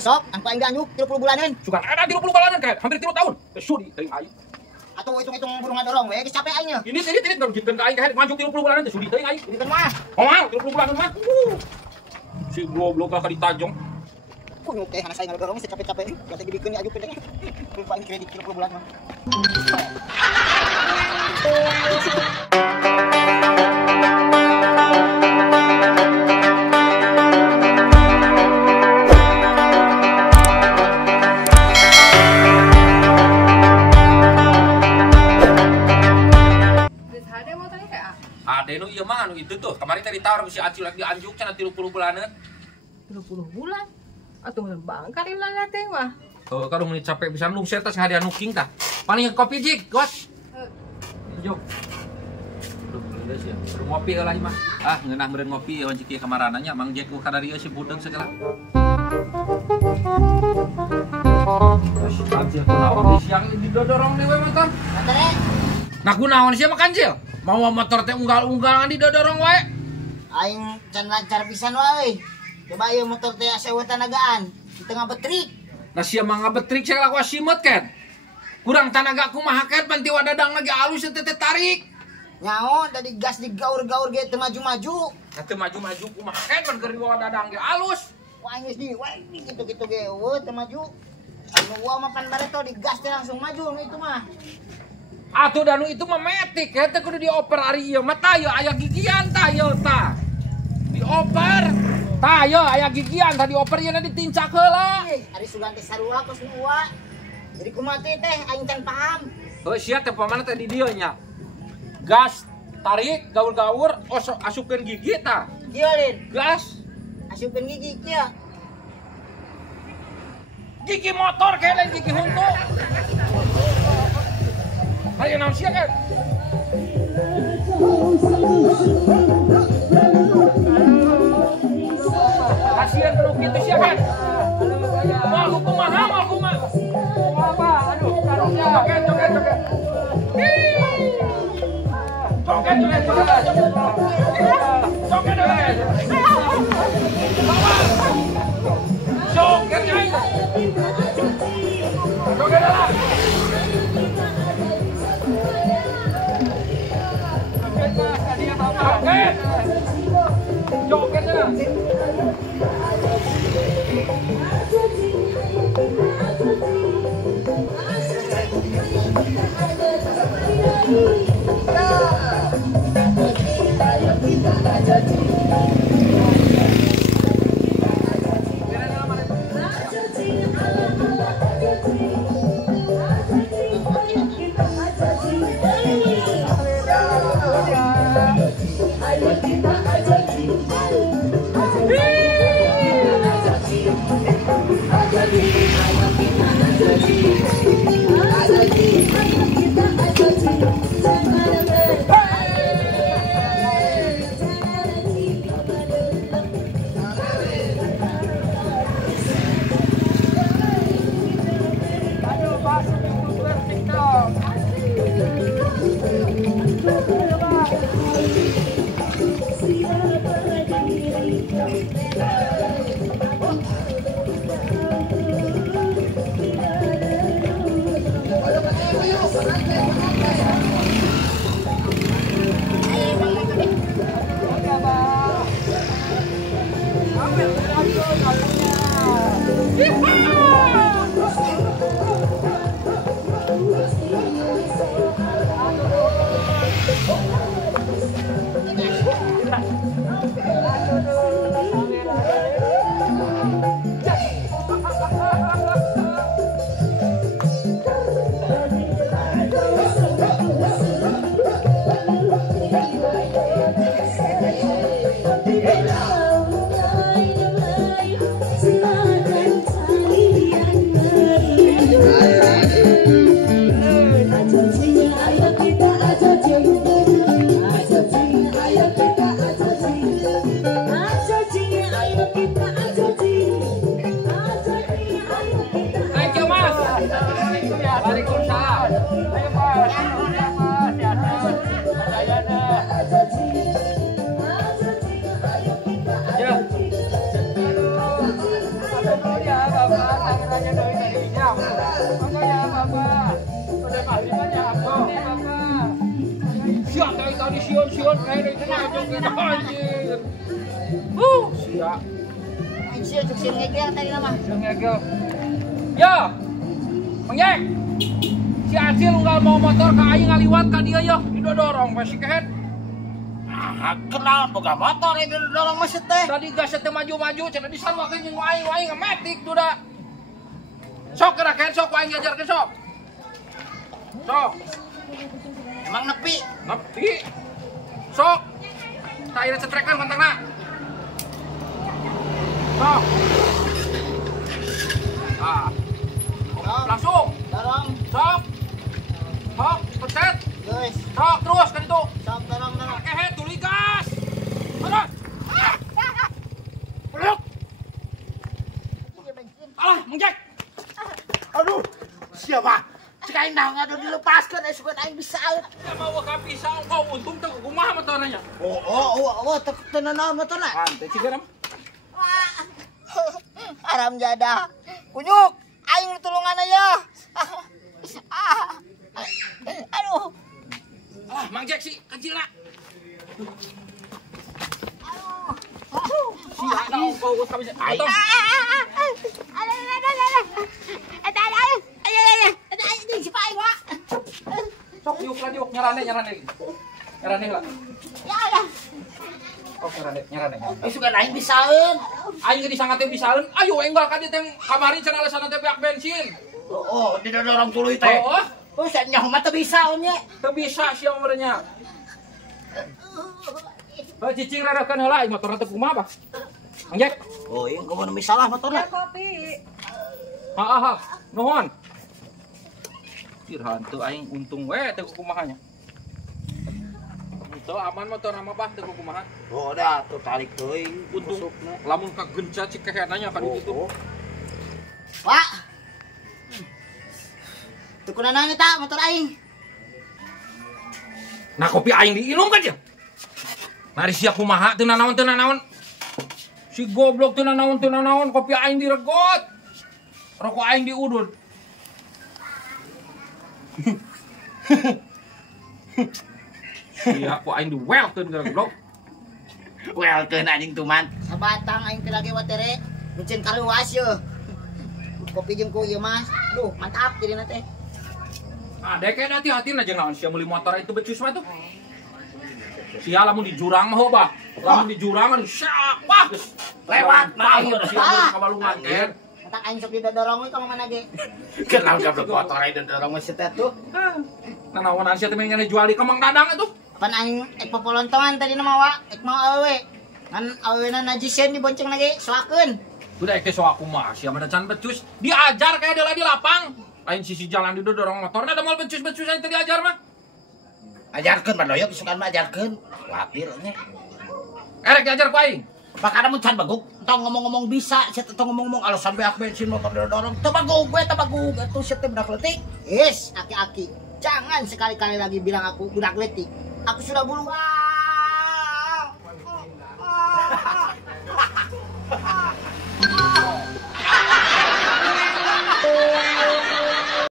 sok, angko aing dianjuk 30 bulanan. Suka ada 30 bulanan kayak hampir 3 tahun. Sudi teuing aing. Atuh hitung-hitung burung ngadorong we, geus capek aing nya. Ini kalau gitkeun ka aing kayak maju 30 bulanan teh sudi teuing aing. Ini kan mah. Oh, 30 bulanan mah. Si goblok ka ditajong. Kunyuk teh anak saya ngadorong capek-capek. Kata gidikeun diajuk teh. Lupa aing kredit 30 bulan mah. Ada nu ieu mah anu itu tuh. Kemarin tadi ditawar ku si Acil lagi dianjuk cenah 30 bulanan. 30 bulan? Atuh bang kali lah teh mah. Oh, kalau menit capek bisa lungser tas ngadian nuking tah. Paling kopi jik, kuat. Jok. Aduh, geus ya. Suruh ngopi heula mah. Ah, ngeunah meureun ngopi ya ciki kamarana nya Mang Jek ku kadarieu si budeng segala. Terus Kancil kunaon di siang didodorong dewe mah tah. Nah kunaon sia mah Kancil? Mau motor teh unggal-unggalan didodorong wae. Aing can lancar pisan wae. Coba ieu motor teh sewa tanagaan di tengah betrik. Nah sia mah ngabetrik saya laku simet kan. Kurang tanaga kumaha kan panti wadadang lagi alus teh tarik. Nyaho tadi gas digaur-gaur ge teu maju-maju. Nah teu maju-maju kumaha kan pan keur wadadang ge alus. Wah geus di wah gitu-gitu ge eueuh teu maju. Anu gua mah pan bareto di gas teh langsung maju nu itu mah. Atuh danu itu mah metik teh kudu dioper ari ieu mah tah ieu aya gigian tah ieu tah. Dioper. Tah ieu aya gigian tah dioper ieu ditincak heula. Ari sugan teh sarua kos nu ua. Jadi kumaha teh aing can paham. Heuh sia teh pamana teh di dieu nya. Gas tarik gaur-gaur asupkeun gigi tah. Kieu Lin, Gas asupkeun gigi kieu. gigi motor kayak lain gigi huntu. Ayo naon sia kan? Kasihan bro gitu sia kan? Mau kumaha mau kumaha? Apa? Aduh, karunya. Joget. Bapak, saya nanya dari tadinya. Makanya Bapak, udah pasti nanya aku nih Bapak. Siap dari tadi sion kayak dari tadi aja kita anjir. Siap. Ay, siya, suksin ngegel tadi nama. Ngegel. Ya, Mang Jack. Si Acil nggak mau motor ke aing ngaliwat ka dia ya. Didorong masih kehet. Kenal boga motor itu dorong masih teh. Tadi gasnya teh maju-maju, cenah disarwakeun jeung aing ngemetik tuh da. Sok kerakeun sok aing ngajarkeun sok. Sok. Emang nepi. Nepi. Sok. Tak ira cetrekan kontangna. Sok. Ah. Langsung. Dorong. Sok. Sok, pencet. Guys, Sok terus kan itu. sok dorong. Kehet tuluy gas. Terus. Peluk. Alah, Mang Jack. Aduh, siapa? Cek aing dah ngadu dilepaskan, suka aing bisa. Ya mau ka pisang kau untung teh kumaha motornya. Oh, tenan motorna. Santai sih geram. Aram jadah. Kunyuk, aing tulungan aja. Aduh. Ah, Mang Jack sih kecil lah. Siapa kau kau bisa. Potong. Sok yuk lah yuk nyarane. Nyarane lah. Oh nyarane. Suka aing bisaeun. Aing ge disangka teh bisaeun. Ayo enggal ka dieu teh kamari cenah alasan teh pihak bensin. Oh, didorong tuluy teh. Oh, saya nyaho mah teu bisa nya. teu bisa sia umurnya. Cicing rarakeun heula ieu motorna teh kumaha, Pak? Mang Jack. Oh, ieu kumaha misalah motorna. Kopi. Ha. Nuhun. Irhan teu aing untung we teu kumahanya. Itu aman motor nama bah teu kumaha. Oh, dah tuh tarik teuing Untung lamun kagencet si kehenanya ka ditu. Pak. Teu kunana eta motor aing. Nah kopi aing diinum kan ya. Mari sia kumaha teu nanaon. Si goblok teu nanaon kopi aing diregot. Rokok aing diudud. Iya, ku aing di welkeun goblok. Welkeun anjing tuman. Sabatang aing teh lagi watere. Micin kaluas ye. Kopi jeung ku ieu Mas. Duh, mantap jadi teh. Ah, deket hati-hati na jeung naon sia meuli motor itu becus mah tuh. Sia lamun di jurang mah bah. Lamun di jurang kan syak bah geus lewat mah sia meuli kabalungan ken. Entak aing sok didorong we ka mana ge. Kenal goblok motor aing didorong mah sia tuh. Nanaonan sia teh mengen jual di Kemang Dadang atuh. Pan aing ek popolontongan tadi nama wa, ek mau awe. Ngan aweuna najisen dibonceng lagi, soakeun. Udah ek so aku mah sia mah can becus. Diajar kayak deula di lapang. Lain sisi jalan di dorong motorna da moal becus-becus aing teh diajar mah. Ajarkeun Pandoyok sukan mah ajarkeun. Lapir nya. Erek diajar ku aing. Pakana mun can baguk, tong ngomong-ngomong bisa, sia teh ngomong-ngomong alasan beak bensin motor dorong. Teu baguk we, teu baguk. Atuh sia teh budak leutik. Yes, aki-aki. Jangan sekali-kali lagi bilang aku budak leutik. Aku sudah buluan.